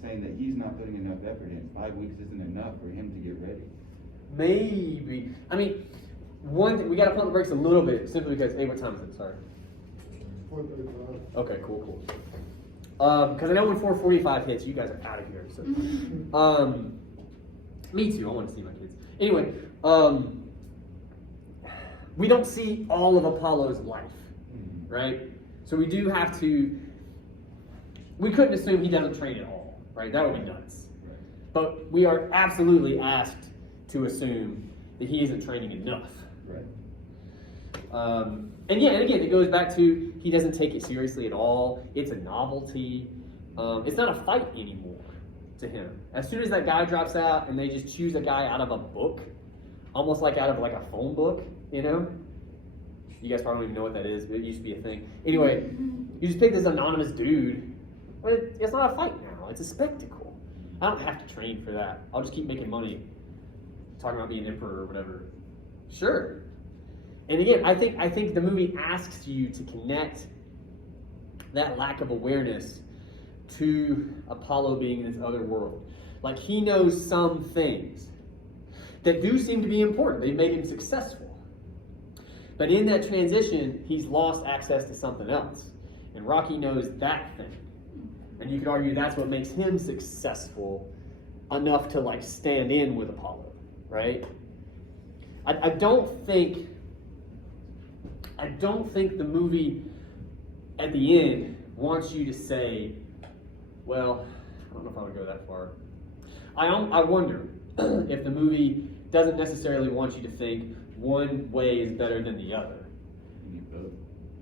saying that he's not putting enough effort in. 5 weeks isn't enough for him to get ready. Maybe. I mean, one thing, we got to pump the brakes a little bit, simply because, hey, what time is it? Sorry. 4:35. Okay, cool. Because I know when 4:45 hits, you guys are out of here. So, me too. I want to see my kids. Anyway, we don't see all of Apollo's life, right? So we do have to. We couldn't assume he doesn't train at all, right? That would be nuts. Right. But we are absolutely asked to assume that he isn't training enough. Right. And again, it goes back to he doesn't take it seriously at all. It's a novelty. It's not a fight anymore to him. As soon as that guy drops out and they just choose a guy out of a book, almost like out of like a phone book, you know? You guys probably don't even know what that is, but it used to be a thing. Anyway, you just pick this anonymous dude. But it's not a fight now. It's a spectacle. I don't have to train for that. I'll just keep making money talking about being emperor or whatever. Sure. And again, I think the movie asks you to connect that lack of awareness to Apollo being in this other world. Like, he knows some things that do seem to be important. They've made him successful. But in that transition, he's lost access to something else. And Rocky knows that thing. And you could argue that's what makes him successful enough to, like, stand in with Apollo, right? I don't think the movie at the end wants you to say, well, I don't know if I would go that far. I wonder if the movie doesn't necessarily want you to think one way is better than the other. You need both.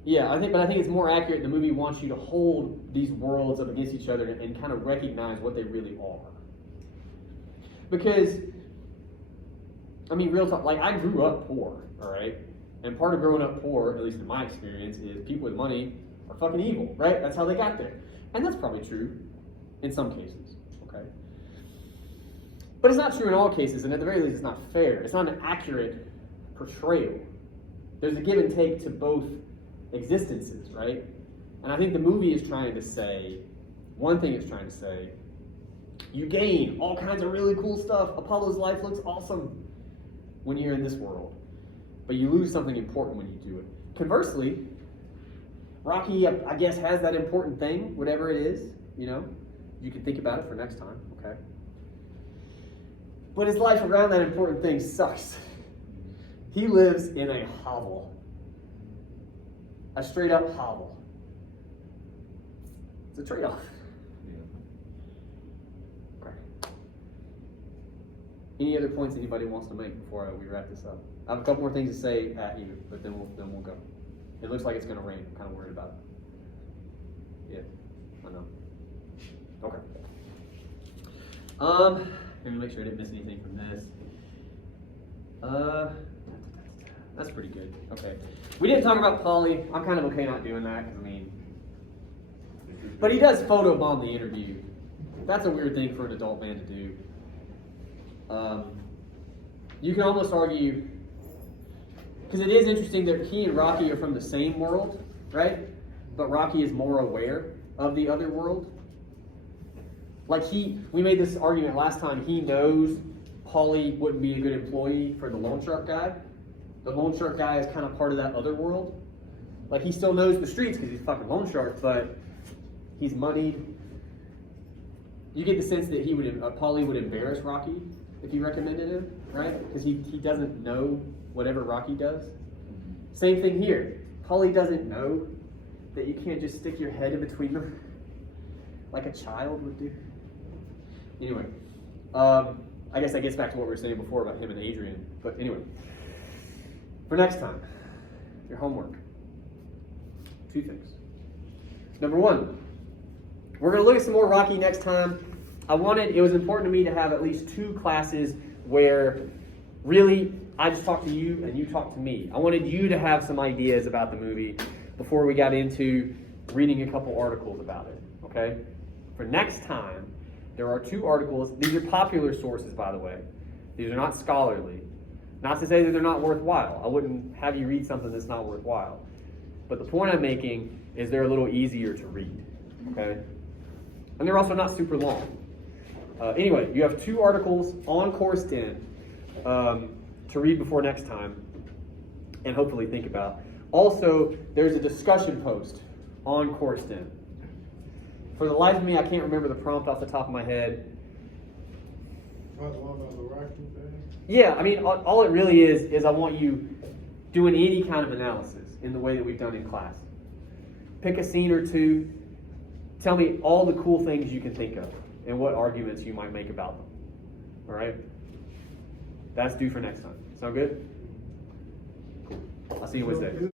Yeah, I think it's more accurate. The movie wants you to hold these worlds up against each other and kind of recognize what they really are. Because, I mean, real talk, like, I grew up poor, all right? And part of growing up poor, at least in my experience, is people with money are fucking evil, right? That's how they got there. And that's probably true in some cases, okay? But it's not true in all cases, and at the very least, it's not fair. It's not an accurate portrayal. There's a give and take to both existences, right? And I think the movie is trying to say, one thing it's trying to say, you gain all kinds of really cool stuff. Apollo's life looks awesome when you're in this world. But you lose something important when you do it. Conversely, Rocky, I guess, has that important thing, whatever it is, you know? You can think about it for next time, okay? But his life around that important thing sucks. He lives in a hovel. a straight up hovel. It's a trade-off. Okay. Any other points anybody wants to make before we wrap this up? I have a couple more things to say at you, but then we'll go. It looks like it's going to rain. I'm kind of worried about it. Yeah, I know. Okay. Let me make sure I didn't miss anything from this. That's pretty good. Okay. We didn't talk about Polly. I'm kind of okay not doing that because, I mean, but he does photobomb the interview. That's a weird thing for an adult man to do. You can almost argue, because it is interesting that he and Rocky are from the same world, right? But Rocky is more aware of the other world. Like we made this argument last time, he knows Paulie wouldn't be a good employee for the loan shark guy. The loan shark guy is kind of part of that other world. Like he still knows the streets because he's a fucking loan shark, but he's moneyed. You get the sense that Paulie would embarrass Rocky if you recommended him, right? Because he doesn't know whatever Rocky does. Same thing here. Paulie doesn't know that you can't just stick your head in between them like a child would do. Anyway, I guess that gets back to what we were saying before about him and Adrian. But anyway, for next time, your homework. 2 things. Number 1, we're going to look at some more Rocky next time. It was important to me to have at least 2 classes where really I just talked to you and you talked to me. I wanted you to have some ideas about the movie before we got into reading a couple articles about it, okay? For next time, there are 2 articles. These are popular sources, by the way. These are not scholarly. Not to say that they're not worthwhile. I wouldn't have you read something that's not worthwhile. But the point I'm making is they're a little easier to read, okay? And they're also not super long. Anyway, you have 2 articles on Course 10 to read before next time and hopefully think about. Also, there's a discussion post on Course 10. For the life of me, I can't remember the prompt off the top of my head. About the Rocky thing? Yeah, I mean, all it really is I want you doing any kind of analysis in the way that we've done in class. Pick a scene or 2. Tell me all the cool things you can think of and what arguments you might make about them. All right? That's due for next time. Sound good? I'll see you Wednesday.